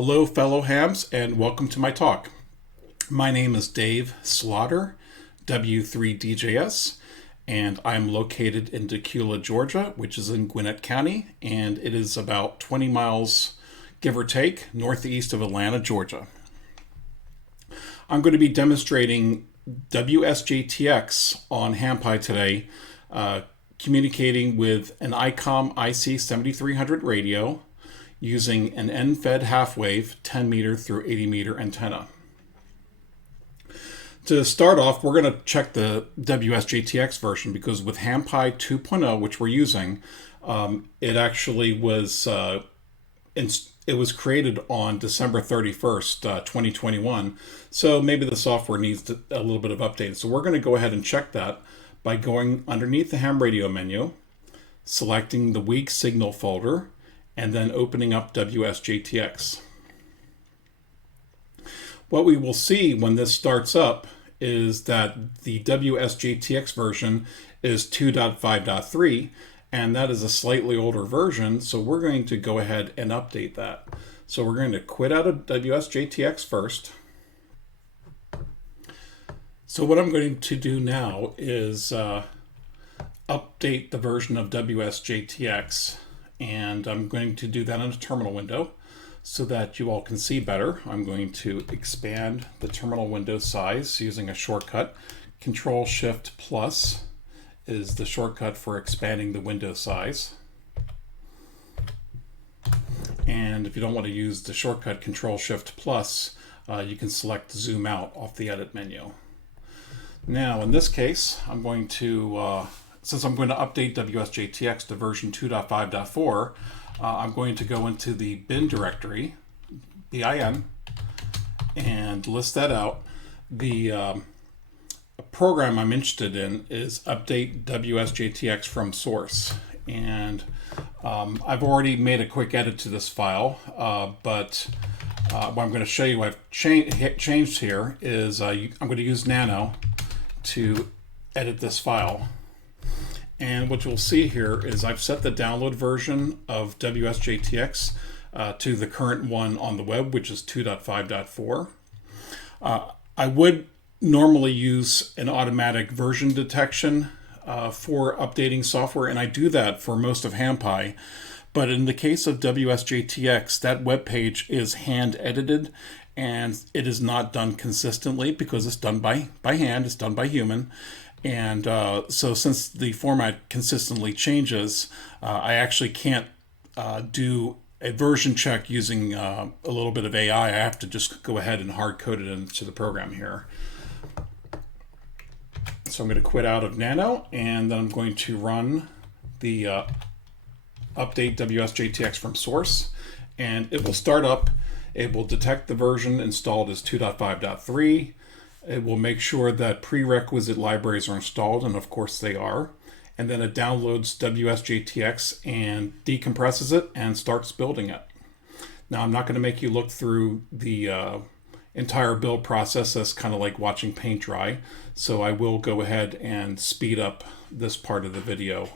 Hello, fellow hams, and welcome to my talk. My name is Dave Slaughter, W3DJS, and I'm located in Dacula, Georgia, which is in Gwinnett County, and it is about 20 miles, give or take, northeast of Atlanta, Georgia. I'm going to be demonstrating WSJT-X on HamPi today, communicating with an ICOM IC7300 radio, using an end-fed half-wave 10 meter through 80 meter antenna. To start off, we're going to check the WSJTX version because with HamPi 2.0, which we're using, it actually was it was created on December 31st, 2021. So maybe the software needs a little bit of update. So we're going to go ahead and check that by going underneath the ham radio menu, selecting the weak signal folder, and then opening up WSJTX. What we will see when this starts up is that the WSJTX version is 2.5.3, and that is a slightly older version, so we're going to go ahead and update that. So we're going to quit out of WSJTX first. So what I'm going to do now is update the version of WSJTX. And I'm going to do that in a terminal window so that you all can see better. I'm going to expand the terminal window size using a shortcut. Control-Shift+ is the shortcut for expanding the window size. And if you don't want to use the shortcut Control-Shift+, you can select Zoom Out off the Edit menu. Now, in this case, I'm going to since I'm going to update WSJTX to version 2.5.4, I'm going to go into the bin directory, bin, and list that out. The program I'm interested in is update WSJTX from source. And I've already made a quick edit to this file, but what I'm going to show you I've changed here is I'm going to use Nano to edit this file. And what you'll see here is I've set the download version of WSJTX to the current one on the web, which is 2.5.4. I would normally use an automatic version detection for updating software, and I do that for most of HamPi. But in the case of WSJTX, that web page is hand edited, and it is not done consistently because it's done by hand, it's done by human. And so since the format consistently changes, I actually can't do a version check using a little bit of AI. I have to just go ahead and hard code it into the program here. So I'm going to quit out of Nano, and then I'm going to run the update WSJTX from source, and it will start up. It will detect the version installed as 2.5.3. It will make sure that prerequisite libraries are installed, and of course they are. And then it downloads WSJTX and decompresses it and starts building it. Now, I'm not going to make you look through the entire build process. That's kind of like watching paint dry. So I will go ahead and speed up this part of the video.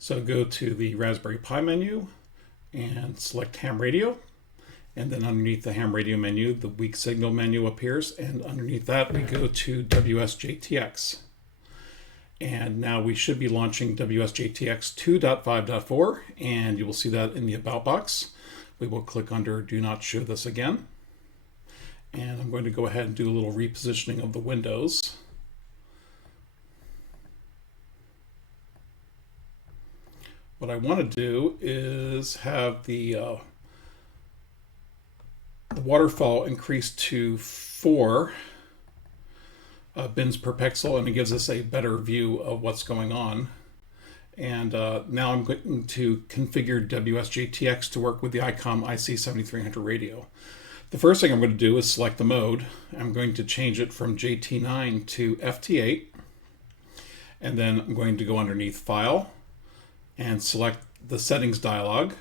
So go to the Raspberry Pi menu and select ham radio. And then underneath the ham radio menu, the weak signal menu appears. And underneath that, we go to WSJTX. And now we should be launching WSJTX 2.5.4. And you will see that in the About box. We will click under Do Not Show This Again. And I'm going to go ahead and do a little repositioning of the windows. What I want to do is have the waterfall increased to 4 bins per pixel, and it gives us a better view of what's going on. And now I'm going to configure WSJT-X to work with the ICOM IC7300 radio. The first thing I'm going to do is select the mode. I'm going to change it from JT9 to FT8. And then I'm going to go underneath File and select the Settings dialog.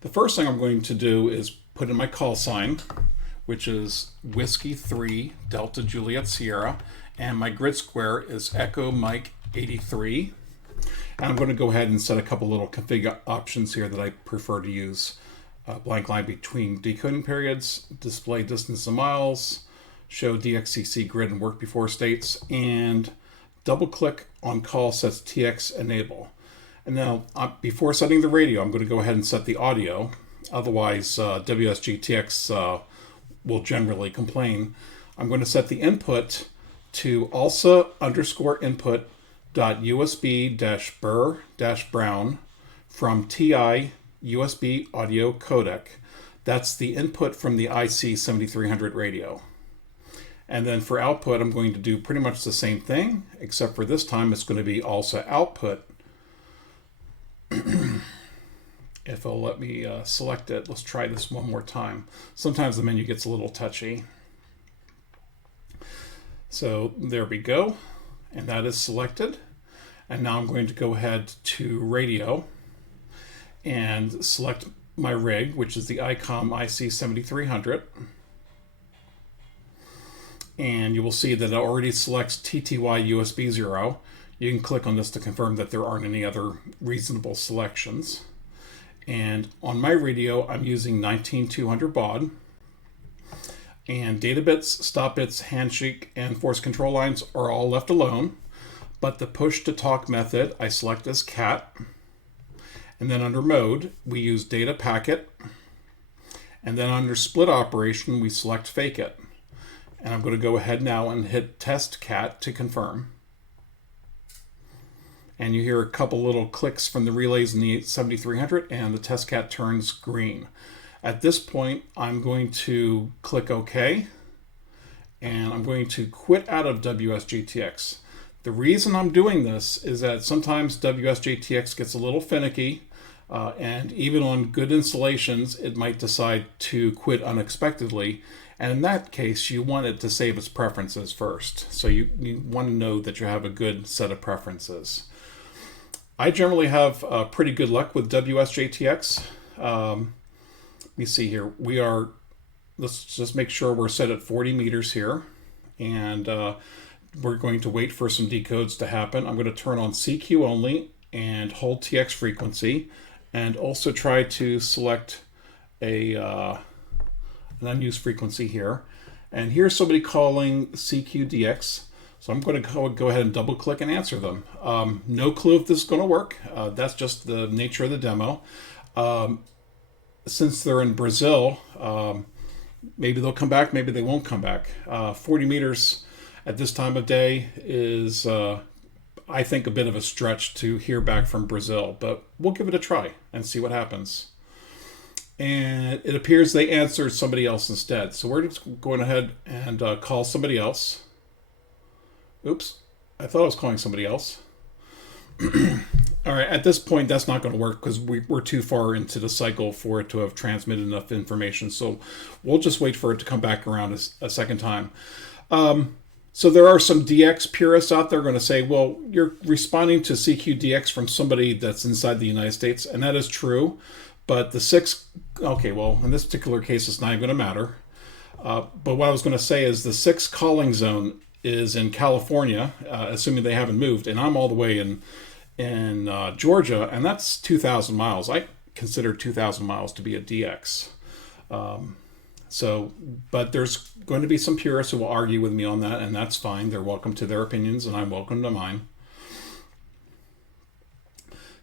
The first thing I'm going to do is put in my call sign, which is Whiskey 3 Delta Juliet Sierra, and my grid square is Echo Mike 83. And I'm going to go ahead and set a couple little config options here that I prefer to use. Blank line between decoding periods, display distance in miles, show DXCC grid and work before states, and double click on call sets TX enable. And now before setting the radio, I'm going to go ahead and set the audio. Otherwise, WSJTX will generally complain. I'm going to set the input to ALSA_input.usb-burr-brown from TI USB audio codec. That's the input from the IC7300 radio. And then for output, I'm going to do pretty much the same thing, except for this time it's going to be ALSA output. If it'll let me select it, let's try this one more time. Sometimes the menu gets a little touchy. So there we go, and that is selected. And now I'm going to go ahead to radio and select my rig, which is the ICOM IC7300. And you will see that it already selects TTY USB 0. You can click on this to confirm that there aren't any other reasonable selections. And on my radio, I'm using 19200 baud. And data bits, stop bits, handshake, and force control lines are all left alone. But the push to talk method, I select as cat. And then under mode, we use data packet. And then under split operation, we select fake it. And I'm going to go ahead now and hit test cat to confirm. And you hear a couple little clicks from the relays in the 7300, and the test cat turns green. At this point, I'm going to click OK, and I'm going to quit out of WSJTX. The reason I'm doing this is that sometimes WSJTX gets a little finicky, and even on good installations, it might decide to quit unexpectedly. And in that case, you want it to save its preferences first. So you want to know that you have a good set of preferences. I generally have pretty good luck with WSJTX. You see here, let's just make sure we're set at 40 meters here. And we're going to wait for some decodes to happen. I'm going to turn on CQ only and hold TX frequency, and also try to select an unused frequency here. And here's somebody calling CQDX. So I'm going to go ahead and double click and answer them. No clue if this is going to work. That's just the nature of the demo. Since they're in Brazil, maybe they'll come back, maybe they won't come back. 40 meters at this time of day is, I think, a bit of a stretch to hear back from Brazil, but we'll give it a try and see what happens. And it appears they answered somebody else instead. So we're just going ahead and call somebody else. Oops, I thought I was calling somebody else. All right, at this point, that's not going to work because we're too far into the cycle for it to have transmitted enough information. So we'll just wait for it to come back around a second time. So there are some DX purists out there going to say, well, you're responding to CQDX from somebody that's inside the United States, and that is true. But the 6, okay, well, in this particular case, it's not even going to matter. But what I was going to say is the 6 calling zone is in California, assuming they haven't moved, and I'm all the way in Georgia, and that's 2,000 miles. I consider 2,000 miles to be a DX. But there's going to be some purists who will argue with me on that, and that's fine. They're welcome to their opinions, and I'm welcome to mine.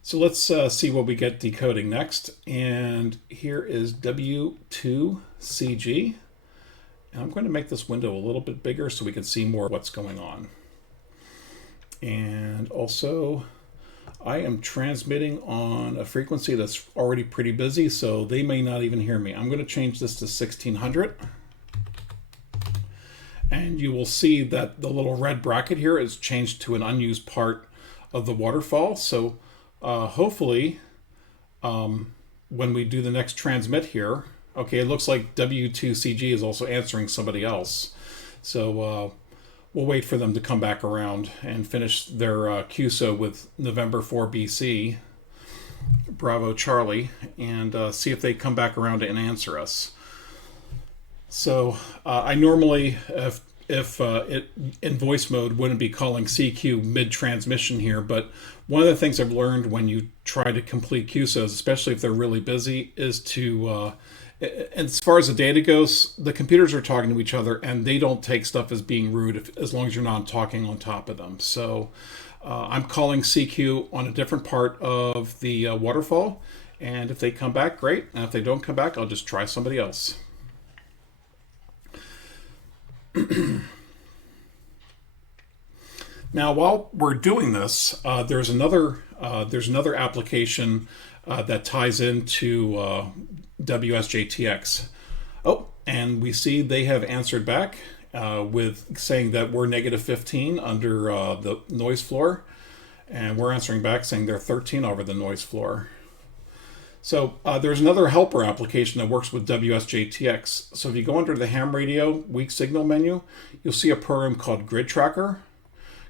So let's see what we get decoding next. And here is W2CG. And I'm going to make this window a little bit bigger so we can see more of what's going on. And also, I am transmitting on a frequency that's already pretty busy, so they may not even hear me. I'm going to change this to 1600. And you will see that the little red bracket here is changed to an unused part of the waterfall. So hopefully when we do the next transmit here, okay, it looks like W2CG is also answering somebody else. So we'll wait for them to come back around and finish their QSO with November 4 BC, Bravo Charlie, and see if they come back around and answer us. So I normally, if it in voice mode, wouldn't be calling CQ mid-transmission here, but one of the things I've learned when you try to complete QSOs, especially if they're really busy, is to, as far as the data goes, the computers are talking to each other, and they don't take stuff as being rude as long as you're not talking on top of them. So I'm calling CQ on a different part of the waterfall, and if they come back, great, and if they don't come back, I'll just try somebody else. Now, while we're doing this, there's another application that ties into WSJT-X. Oh, and we see they have answered back with saying that we're -15 under the noise floor, and we're answering back saying they're 13 over the noise floor. So there's another helper application that works with WSJTX. So if you go under the ham radio weak signal menu, you'll see a program called Grid Tracker.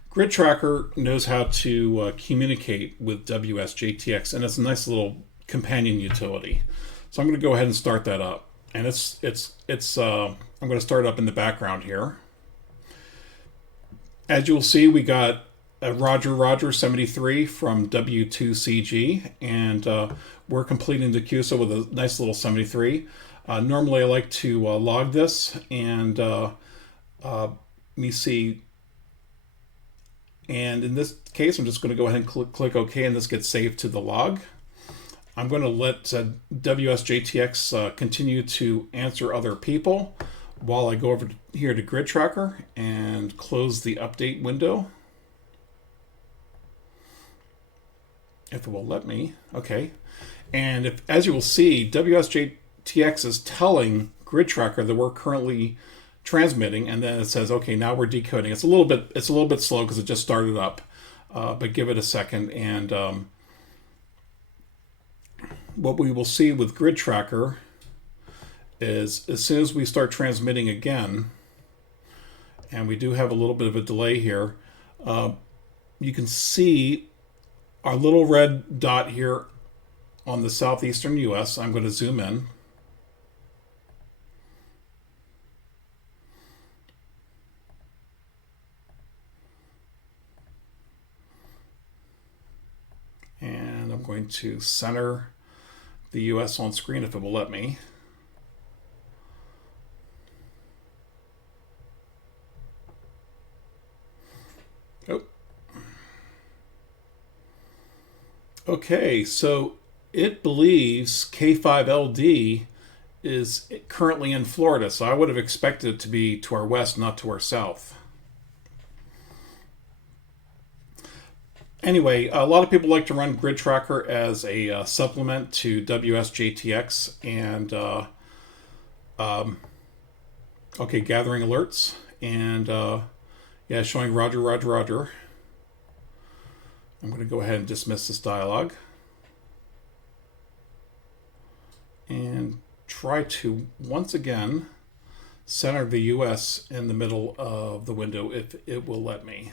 Grid Tracker knows how to communicate with WSJTX, and it's a nice little companion utility. So I'm going to go ahead and start that up. And I'm going to start it up in the background here. As you'll see, we got a Roger 73 from W2CG, and we're completing the QSO with a nice little 73. Normally I like to log this, and let me see. And in this case, I'm just going to go ahead and click OK, and this gets saved to the log. I'm going to let WSJTX continue to answer other people while I go over here to Grid Tracker and close the update window. If it will let me. Okay. And as you will see, WSJTX is telling Grid Tracker that we're currently transmitting, and then it says, okay, now we're decoding. It's a little bit slow because it just started up, but give it a second. And what we will see with Grid Tracker is as soon as we start transmitting again, and we do have a little bit of a delay here, you can see our little red dot here on the southeastern US. I'm going to zoom in. And I'm going to center the US on screen if it will let me. Oh. Okay, so it believes K5LD is currently in Florida, so I would have expected it to be to our west, not to our south. Anyway, a lot of people like to run Grid Tracker as a supplement to WSJTX, and okay, gathering alerts, and yeah, showing Roger. I'm going to go ahead and dismiss this dialog and try to once again center the US in the middle of the window if it will let me.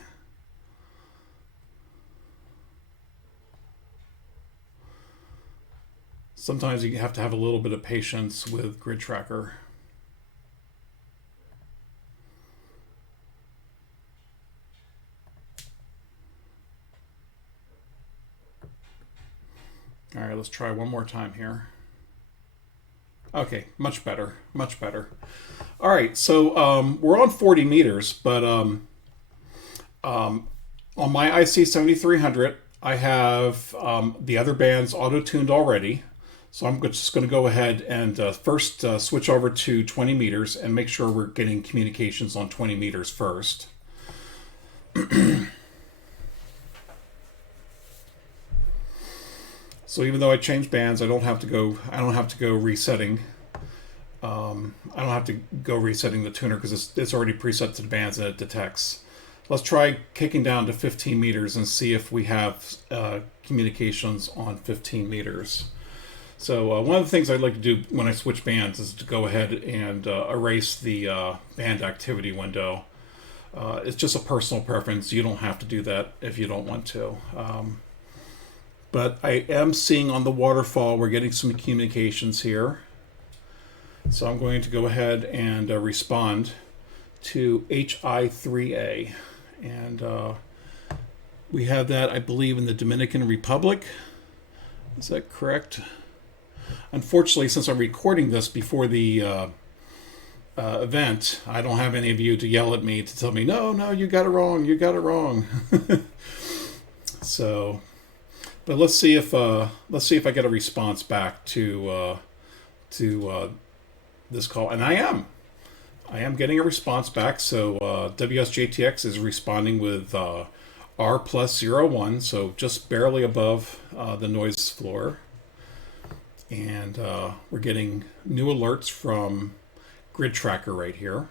Sometimes you have to have a little bit of patience with Grid Tracker. All right, let's try one more time here. Okay, much better. All right, so we're on 40 meters, but on my IC 7300, I have the other bands auto-tuned already. So I'm just going to go ahead and first switch over to 20 meters and make sure we're getting communications on 20 meters first. So even though I changed bands, I don't have to go resetting. I don't have to go resetting the tuner because it's already preset to the bands and it detects. Let's try kicking down to 15 meters and see if we have communications on 15 meters. So one of the things I'd like to do when I switch bands is to go ahead and erase the band activity window. It's just a personal preference. You don't have to do that if you don't want to. But I am seeing on the waterfall we're getting some communications here. So I'm going to go ahead and respond to HI3A. And we have that, I believe, in the Dominican Republic. Is that correct? Unfortunately, since I'm recording this before the event, I don't have any of you to yell at me to tell me, no, you got it wrong, you got it wrong. So, but let's see if I get a response back to this call, and I am getting a response back. So WSJTX is responding with R plus 01, so just barely above the noise floor. And we're getting new alerts from Grid Tracker right here.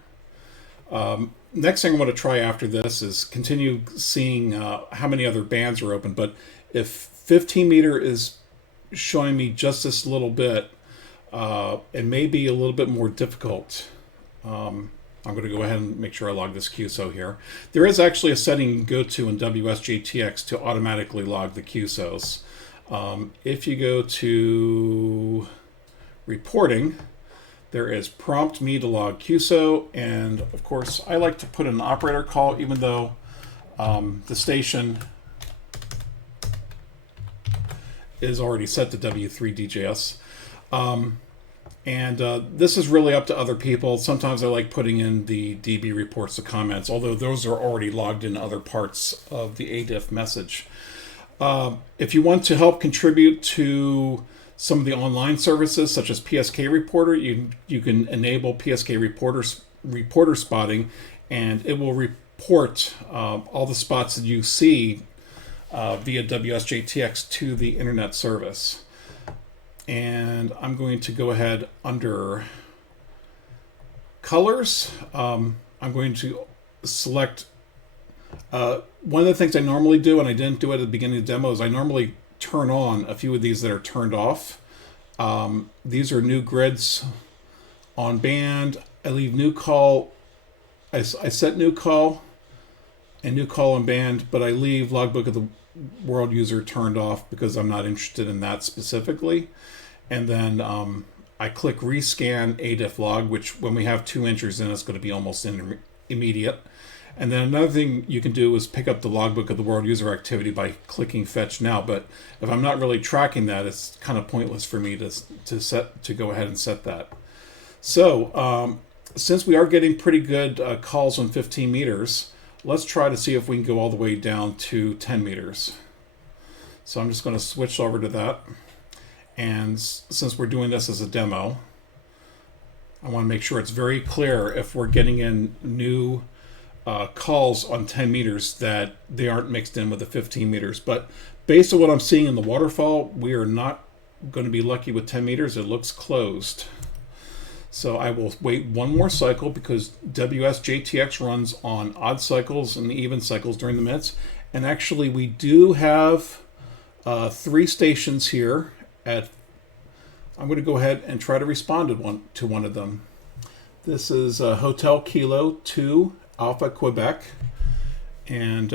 Next thing I want to try after this is continue seeing how many other bands are open. But if 15 meter is showing me just this little bit, it may be a little bit more difficult. I'm going to go ahead and make sure I log this QSO here. There is actually a setting you can go to in WSJTX to automatically log the QSOs. If you go to reporting, there is prompt me to log QSO, and of course I like to put an operator call even though the station is already set to W3DJS. This is really up to other people. Sometimes I like putting in the DB reports, the comments, although those are already logged in other parts of the ADIF message. If you want to help contribute to some of the online services, such as PSK Reporter, you can enable PSK reporter spotting, and it will report all the spots that you see via WSJTX to the internet service. And I'm going to go ahead under colors. I'm going to select one of the things I normally do, and I didn't do it at the beginning of the demo, is I normally turn on a few of these that are turned off. These are new grids on band. I leave new call. I set new call and new call on band, but I leave logbook of the world user turned off because I'm not interested in that specifically. And then I click rescan ADIF log, which when we have 2 entries in, it's going to be almost immediate. And then another thing you can do is pick up the logbook of the world user activity by clicking fetch now. But if I'm not really tracking that, it's kind of pointless for me to go ahead and set that. So since we are getting pretty good calls on 15 meters, let's try to see if we can go all the way down to 10 meters. So I'm just going to switch over to that. And since we're doing this as a demo, I want to make sure it's very clear if we're getting in new calls on 10 meters that they aren't mixed in with the 15 meters. But based on what I'm seeing in the waterfall, we are not going to be lucky with 10 meters. It looks closed. So I will wait one more cycle because WSJTX runs on odd cycles and even cycles during the minutes. And actually we do have 3 stations here I'm going to go ahead and try to respond to one of them. This is Hotel Kilo 2 Alpha Quebec, and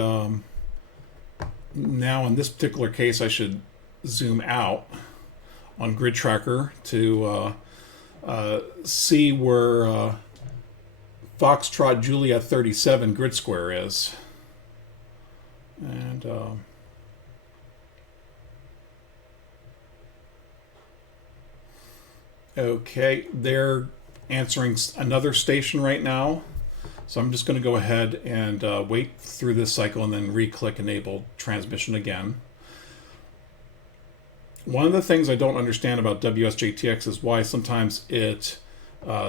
now in this particular case I should zoom out on Grid Tracker to see where Foxtrot Juliet 37 grid square is. And okay, they're answering another station right now. So I'm just going to go ahead and wait through this cycle and then re-click enable transmission again. One of the things I don't understand about WSJTX is why sometimes it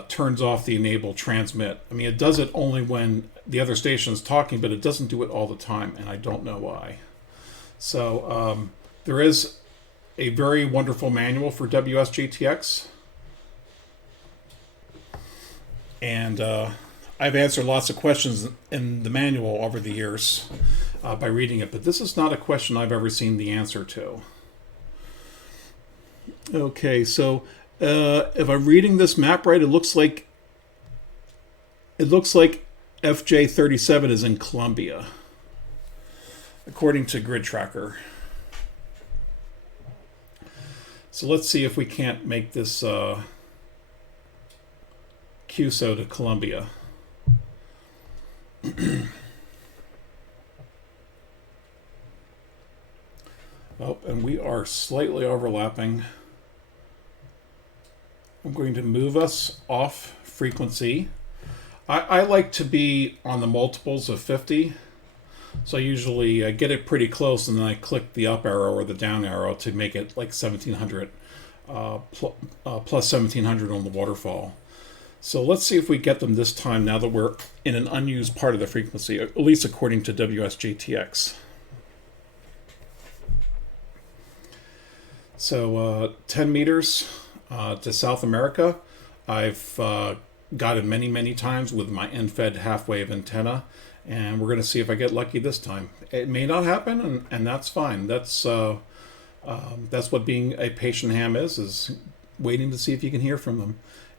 turns off the enable transmit. I mean, it does it only when the other station is talking, but it doesn't do it all the time, and I don't know why. So there is a very wonderful manual for WSJTX. And I've answered lots of questions in the manual over the years by reading it, but this is not a question I've ever seen the answer to. Okay, so if I'm reading this map right, it looks like FJ37 is in Colombia, according to Grid Tracker. So let's see if we can't make this QSO to Colombia. Oh, and we are slightly overlapping. I'm going to move us off frequency. I like to be on the multiples of 50. So I usually get it pretty close, and then I click the up arrow or the down arrow to make it like 1700, plus 1700 on the waterfall. So let's see if we get them this time now that we're in an unused part of the frequency, at least according to WSJTX. So 10 meters to South America. I've got it many, many times with my end-fed half-wave antenna, and we're going to see if I get lucky this time. It may not happen, and that's fine. That's what being a patient ham is waiting to see if you can hear from them.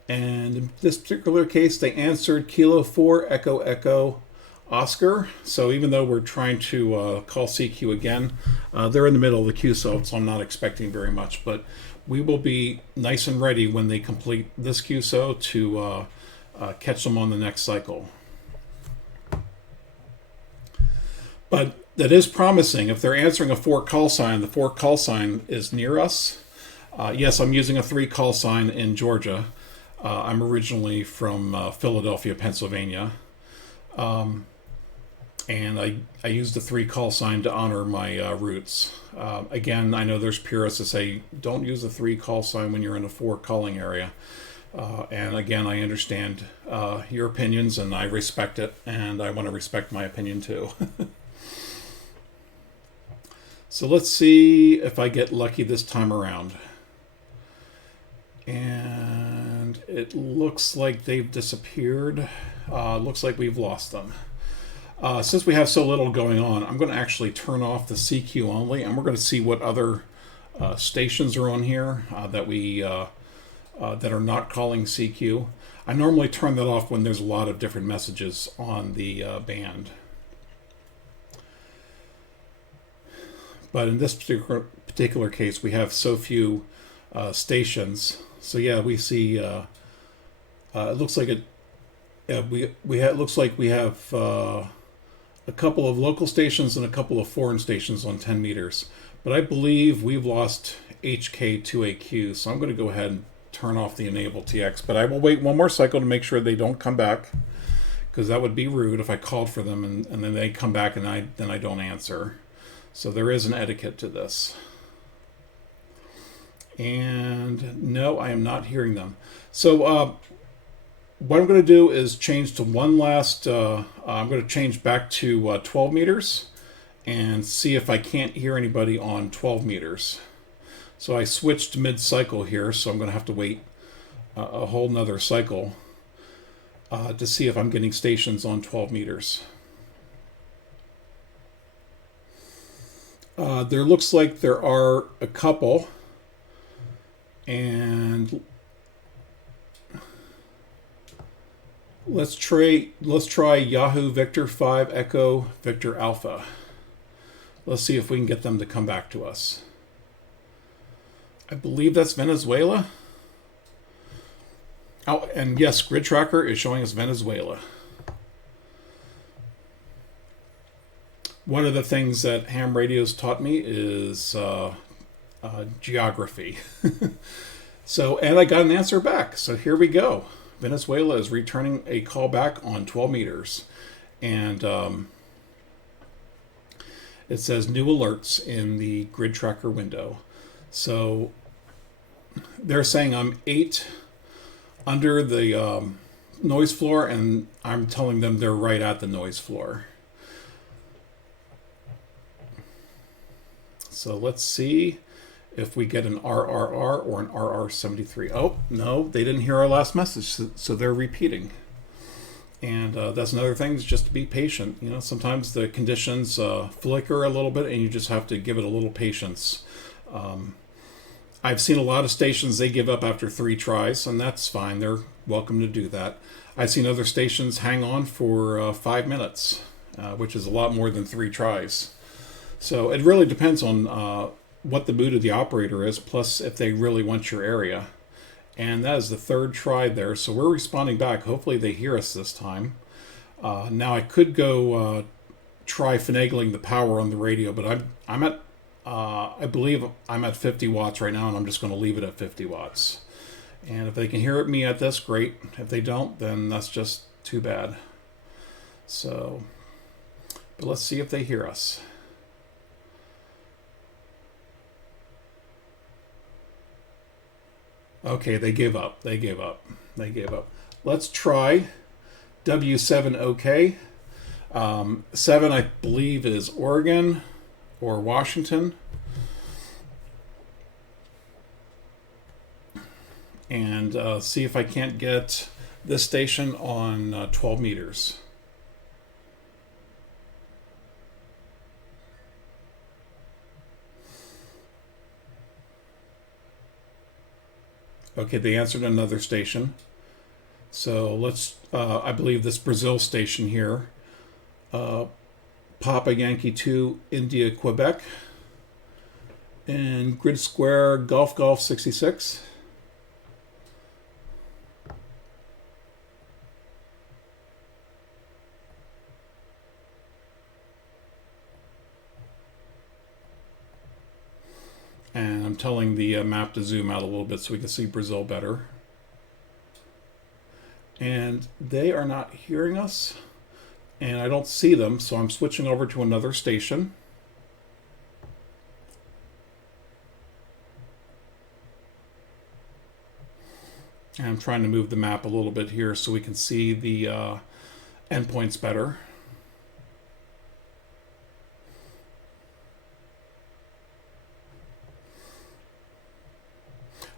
And in this particular case, they answered Kilo 4 Echo Echo Oscar. So even though we're trying to call CQ again, they're in the middle of the QSO, so I'm not expecting very much. But we will be nice and ready when they complete this QSO to catch them on the next cycle. But that is promising. If they're answering a 4 call sign, the 4 call sign is near us. Yes, I'm using a 3 call sign in Georgia. I'm originally from Philadelphia, Pennsylvania. And I used the 3 call sign to honor my roots. Again, I know there's purists that say don't use the 3 call sign when you're in a 4 calling area. And again, I understand your opinions, and I respect it, and I want to respect my opinion too. So let's see if I get lucky this time around. And it looks like they've disappeared. Looks like we've lost them. Since we have so little going on, I'm going to actually turn off the CQ only, and we're going to see what other stations are on here that are not calling CQ. I normally turn that off when there's a lot of different messages on the band. But in this particular case, we have so few stations. So yeah, we see. It looks like it. Looks like we have a couple of local stations and a couple of foreign stations on 10 meters. But I believe we've lost HK2AQ, so I'm going to go ahead and turn off the enable TX. But I will wait one more cycle to make sure they don't come back, because that would be rude if I called for them and then they come back and I don't answer. So there is an etiquette to this. And no, I am not hearing them. So what I'm going to do is change to one last, I'm going to change back to 12 meters and see if I can't hear anybody on 12 meters. So I switched mid-cycle here, so I'm going to have to wait a whole nother cycle to see if I'm getting stations on 12 meters. There looks like there are a couple, and let's try Yahoo Victor 5 Echo Victor Alpha. Let's see if we can get them to come back to us. I believe that's Venezuela. Oh, and yes, Grid Tracker is showing us Venezuela. One of the things that ham radios taught me is geography. So, and I got an answer back. So here we go. Venezuela is returning a call back on 12 meters. And it says new alerts in the Grid Tracker window. So they're saying I'm 8 under the noise floor, and I'm telling them they're right at the noise floor. So let's see if we get an RRR or an RR73. Oh, no, they didn't hear our last message, so they're repeating. And that's another thing, is just to be patient. You know, sometimes the conditions flicker a little bit, and you just have to give it a little patience. I've seen a lot of stations, they give up after 3 tries, and that's fine. They're welcome to do that. I've seen other stations hang on for 5 minutes, which is a lot more than 3 tries. So it really depends on what the mood of the operator is, plus if they really want your area. And that is the 3rd try there, so we're responding back. Hopefully they hear us this time. Now I could go try finagling the power on the radio, but I'm at I believe I'm at 50 watts right now, and I'm just going to leave it at 50 watts. And if they can hear me at this, great. If they don't, then that's just too bad. So, but let's see if they hear us. Okay, they gave up. They gave up. They gave up. Let's try W7OK. 7, I believe, is Oregon or Washington. And see if I can't get this station on 12 meters. Okay, they answered another station. So let's, I believe this Brazil station here, Papa Yankee 2, India, Quebec, and Grid Square, Golf 66. And I'm telling the map to zoom out a little bit so we can see Brazil better. And they are not hearing us, and I don't see them, so I'm switching over to another station. And I'm trying to move the map a little bit here so we can see the endpoints better.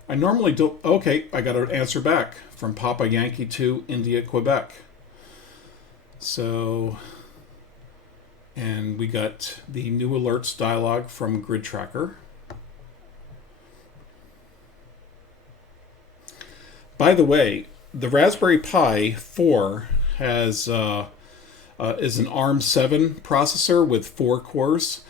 I normally do. Okay, I got an answer back from Papa Yankee 2, India, Quebec. So, and we got the new alerts dialog from Grid Tracker. By the way, the Raspberry Pi 4 has is an ARM7 processor with 4 cores.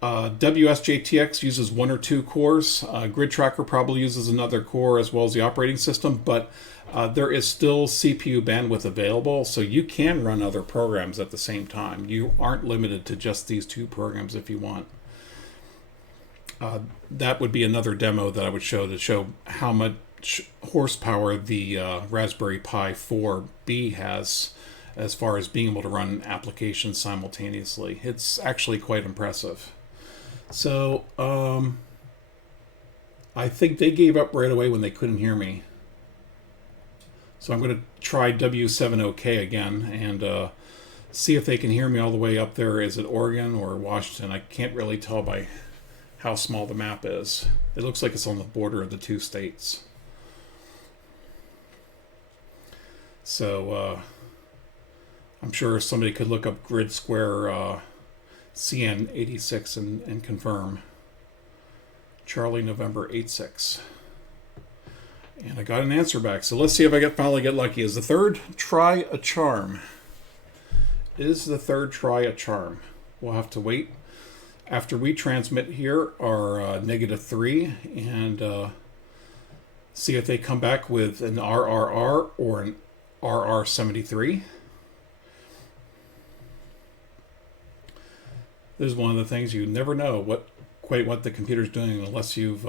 WSJTX uses 1 or 2 cores. Grid Tracker probably uses another core as well as the operating system, but there is still CPU bandwidth available, so you can run other programs at the same time. You aren't limited to just these 2 programs if you want. That would be another demo that I would show to show how much horsepower the Raspberry Pi 4B has as far as being able to run applications simultaneously. It's actually quite impressive. So, I think they gave up right away when they couldn't hear me. So I'm going to try W7OK again and see if they can hear me all the way up there. Is it Oregon or Washington? I can't really tell by how small the map is. It looks like it's on the border of the 2 states. So, I'm sure somebody could look up Grid Square CN86 and confirm. Charlie November 86. And I got an answer back. So let's see if I finally get lucky. Is the 3rd try a charm? Is the 3rd try a charm? We'll have to wait. After we transmit here our -3 and see if they come back with an RRR or an RR73. This is one of the things you never know quite what the computer's doing unless you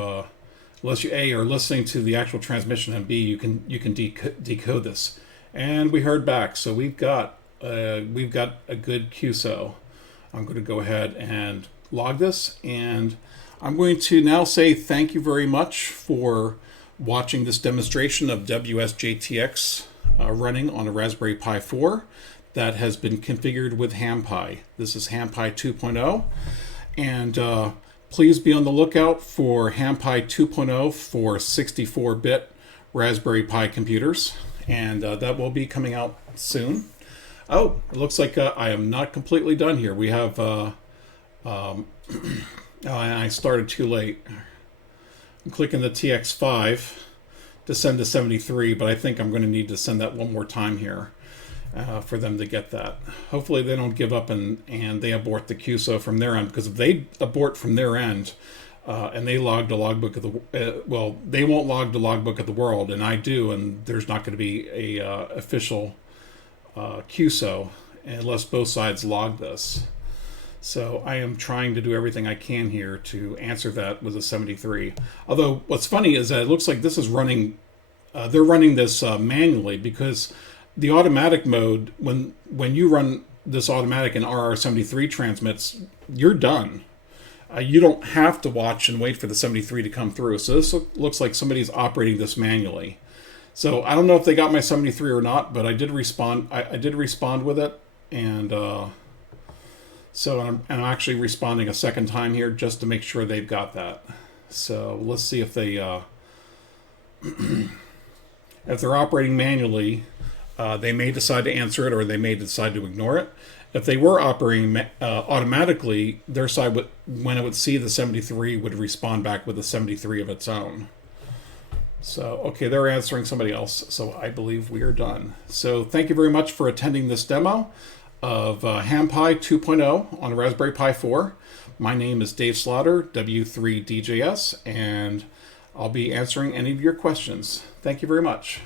A, are listening to the actual transmission, and B, you can decode this. And we heard back, so we've got a good QSO. I'm going to go ahead and log this, and I'm going to now say thank you very much for watching this demonstration of WSJT-X running on a Raspberry Pi 4 that has been configured with HamPi. This is HamPi 2.0, and please be on the lookout for HamPi 2.0 for 64-bit Raspberry Pi computers, and that will be coming out soon. Oh, it looks like I am not completely done here. We have, I started too late. I'm clicking the TX5 to send to 73, but I think I'm going to need to send that one more time here for them to get that. Hopefully they don't give up and they abort the QSO from their end, because if they abort from their end and they log the logbook of the, well, they won't log the logbook of the world, and I do, and there's not going to be a official QSO unless both sides log this. So I am trying to do everything I can here to answer that with a 73. Although what's funny is that it looks like this is running, they're running this manually, because the automatic mode, when you run this automatic and RR73 transmits, you're done. You don't have to watch and wait for the 73 to come through. So this looks like somebody's operating this manually. So I don't know if they got my 73 or not, but I did respond. I did respond with it, and so I'm actually responding a second time here just to make sure they've got that. So let's see if they if they're operating manually, they may decide to answer it, or they may decide to ignore it. If they were operating automatically, their side would, when it would see the 73, would respond back with a 73 of its own. So, okay, they're answering somebody else, so I believe we are done. So thank you very much for attending this demo of HamPi 2.0 on Raspberry Pi 4. My name is Dave Slaughter, W3DJS, and I'll be answering any of your questions. Thank you very much.